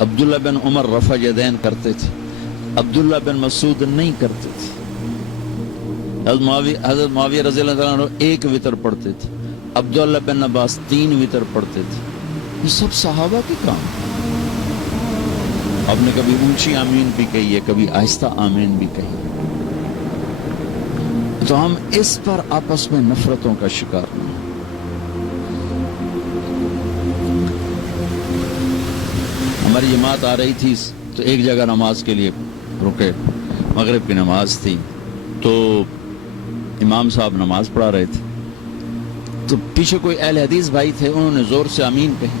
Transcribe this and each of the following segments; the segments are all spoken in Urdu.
عبداللہ بن عمر رفع یدین کرتے تھے، عبداللہ بن مسعود نہیں کرتے تھے، حضرت معاویہ رضی اللہ عنہ ایک وتر پڑھتے تھے، عبداللہ بن عباس 3 وتر پڑھتے تھے۔ یہ سب صحابہ کے کام۔ آپ نے کبھی اونچی آمین بھی کہی ہے، کبھی آہستہ آمین بھی کہی ہے، تو ہم اس پر آپس میں نفرتوں کا شکار نہیں۔ ہماری جماعت آ رہی تھی تو ایک جگہ نماز کے لیے رکے، مغرب کی نماز تھی، تو امام صاحب نماز پڑھا رہے تھے، تو پیچھے کوئی اہل حدیث بھائی تھے، انہوں نے زور سے آمین کہی،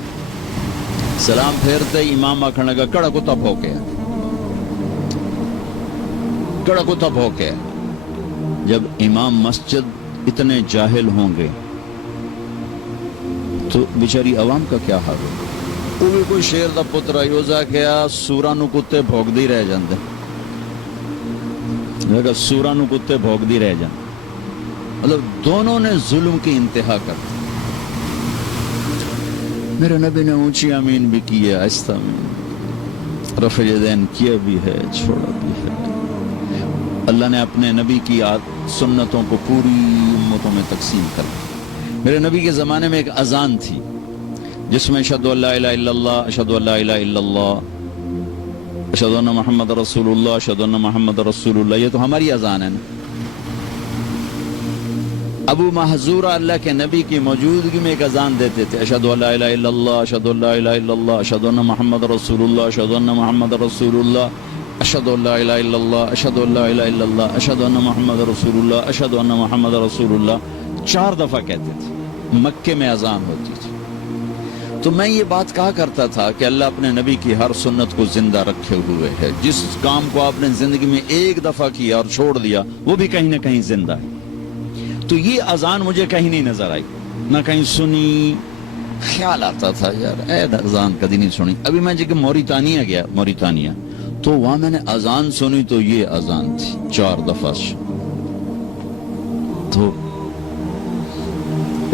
سلام پھیرتے امام آکھنے لگا کڑا کتا بھوکے، کڑا کتا بھوکے۔ جب امام مسجد اتنے جاہل ہوں گے تو بیچاری عوام کا کیا حال ہوگا؟ وہ بھی کوئی شیر دا پتر یوزا کیا سوراں نو کتے بھوکدی رہ جاندے، لگا سوراں نو کتے بھوکدی رہ جاندے، مطلب دونوں نے ظلم کی انتہا کر دی۔ میرے نبی نے اونچی آمین بھی کی ہے، آہستہ آمین، رفع یدین کیا بھی ہے، چھوڑا بھی ہے۔ اللہ نے اپنے نبی کی سنتوں کو پوری امتوں میں تقسیم کر دیا۔ میرے نبی کے زمانے میں ایک اذان تھی جس میں اشہدو ان لا الہ الا اللہ، اشہدو ان لا الہ الا اللہ، اشہدو ان محمد رسول اللہ، اشہدو ان محمد رسول اللہ، یہ تو ہماری اذان ہے نا۔ ابو محذورہ اللہ کے نبی کی موجودگی میں ایک اذان دیتے تھے، اشہدو ان لا الہ الا اللہ، اشہدو ان لا الہ الا اللہ، اشہدو ان محمد رسول اللہ، اشہدو ان محمد رسول اللہ، اشہدو ان لا الہ الا اللہ، اشہدو ان لا الہ الا اللہ، اشہدو ان محمد رسول اللہ، اشہدو ان محمد رسول اللہ، 4 دفعہ کہتے تھے۔ مکے میں اذان ہوتی تھی۔ تو میں یہ بات کہا کرتا تھا کہ اللہ اپنے نبی کی ہر سنت کو زندہ رکھے ہوئے ہے، جس کام کو آپ نے زندگی میں ایک دفعہ کیا اور چھوڑ دیا وہ بھی کہیں نہ کہیں زندہ ہے۔ تو یہ اذان مجھے کہیں نہیں نظر آئی، نہ کہیں سنی، خیال آتا تھا یار اے اذان کدی نہیں سنی۔ ابھی میں جب موریتانیہ گیا، موریتانیہ، تو وہاں میں نے اذان سنی تو یہ اذان تھی 4 دفعہ۔ تو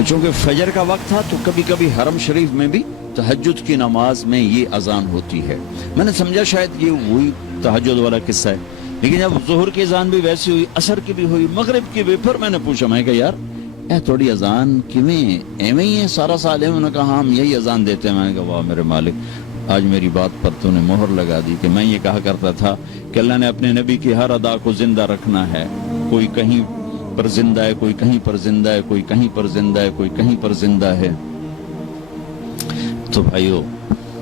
چونکہ فجر کا وقت تھا تو کبھی کبھی حرم شریف میں بھی تہجد کی نماز میں یہ اذان ہوتی ہے۔ میں نے سمجھا شاید یہ وہی تہجد والا قصہ ہے، لیکن جب ظہر کی اذان بھی ویسی ہوئی، عصر کی بھی ہوئی، مغرب کی بھی، پھر میں نے پوچھا، میں کہ یار اے تھوڑی اذان کیویں ایویں ہی ہے سارا سال ہے؟ انہوں نے کہا ہم یہی اذان دیتے ہیں۔ میں نے کہا واہ میرے مالک، آج میری بات پر تو نے مہر لگا دی کہ میں یہ کہا کرتا تھا کہ اللہ نے اپنے نبی کی ہر ادا کو زندہ رکھنا ہے، کوئی کہیں پر زندہ ہے، کوئی کہیں پر زندہ ہے، کوئی کہیں پر زندہ ہے، کوئی کہیں پر زندہ ہے۔ تو بھائیو،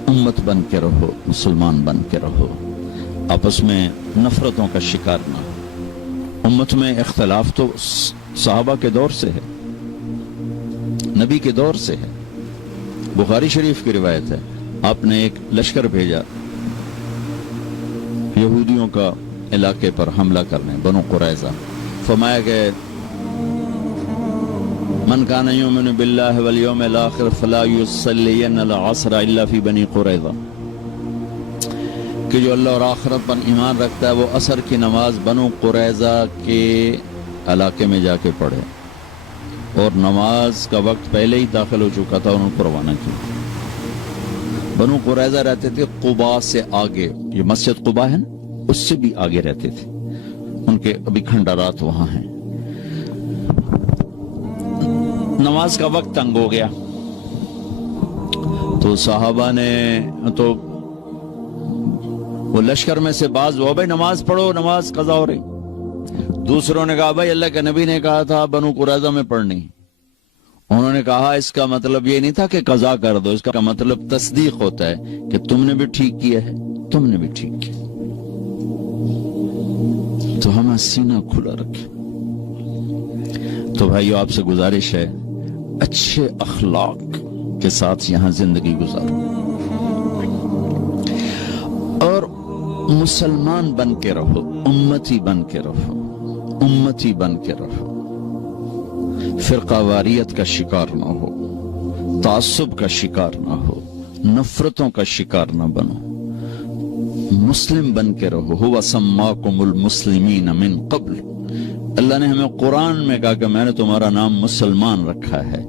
امت بن کے رہو، مسلمان بن کے رہو، آپس میں نفرتوں کا شکار نہ۔ امت میں اختلاف تو صحابہ کے دور سے ہے، نبی کے دور سے ہے۔ بخاری شریف کی روایت ہے، آپ نے ایک لشکر بھیجا یہودیوں کا علاقے پر حملہ کرنے، بنو قریظہ۔ فرمایا کہ من کان یؤمن باللہ والیوم الاخر فلا یصلین العصر الا فی بنی قریظہ، کہ جو اللہ اور آخرت پر ایمان رکھتا ہے وہ عصر کی نماز بنو قریظہ کے علاقے میں جا کے پڑھے، اور نماز کا وقت پہلے ہی داخل ہو چکا تھا، انہوں کو روانہ کیا۔ بنو قریظہ رہتے تھے قباء سے آگے، یہ مسجد قباء ہے نا، اس سے بھی آگے رہتے تھے، ان کے ابھی کھنڈرات وہاں ہیں۔ نماز کا وقت تنگ ہو گیا تو صحابہ نے تو وہ لشکر میں سے بعض وہ بھائی نماز پڑھو، نماز قضا ہو رہی۔ دوسروں نے کہا بھائی اللہ کے نبی نے کہا تھا بنو قریظہ میں پڑھنی۔ انہوں نے کہا اس کا مطلب یہ نہیں تھا کہ قضا کر دو، اس کا مطلب تصدیق ہوتا ہے کہ تم نے بھی ٹھیک کیا ہے، تم نے بھی ٹھیک کیا۔ تو ہمیں سینہ کھلا رکھے۔ تو بھائیو آپ سے گزارش ہے اچھے اخلاق کے ساتھ یہاں زندگی گزارو، اور مسلمان بن کے رہو، امتی بن کے رہو، امتی بن کے رہو، فرقہ واریت کا شکار نہ ہو، تعصب کا شکار نہ ہو، نفرتوں کا شکار نہ بنو، مسلم بن کے رہو۔ ہوا سماکم المسلمین من قبل، اللہ نے ہمیں قرآن میں کہا کہ میں نے تمہارا نام مسلمان رکھا ہے،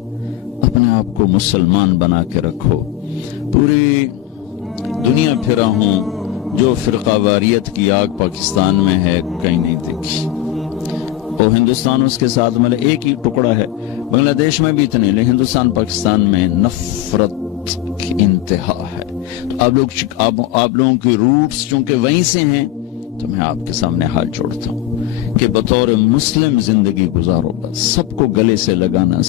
اپنے آپ کو مسلمان بنا کے رکھو۔ پوری دنیا پھرا ہوں، جو فرقہ واریت کی آگ پاکستان میں ہے کہیں نہیں دیکھی۔ وہ ہندوستان اس کے ساتھ مطلب ایک ہی ٹکڑا ہے، بنگلہ دیش میں بھی اتنے، لیکن ہندوستان پاکستان میں نفرت کی انتہا ہے۔ تو آپ لوگوں کی روٹس چونکہ وہیں سے ہیں، تو میں آپ کے سامنے ہاتھ جوڑتا ہوں کہ بطور مسلم زندگی گزارو، بس سب کو گلے سے لگانا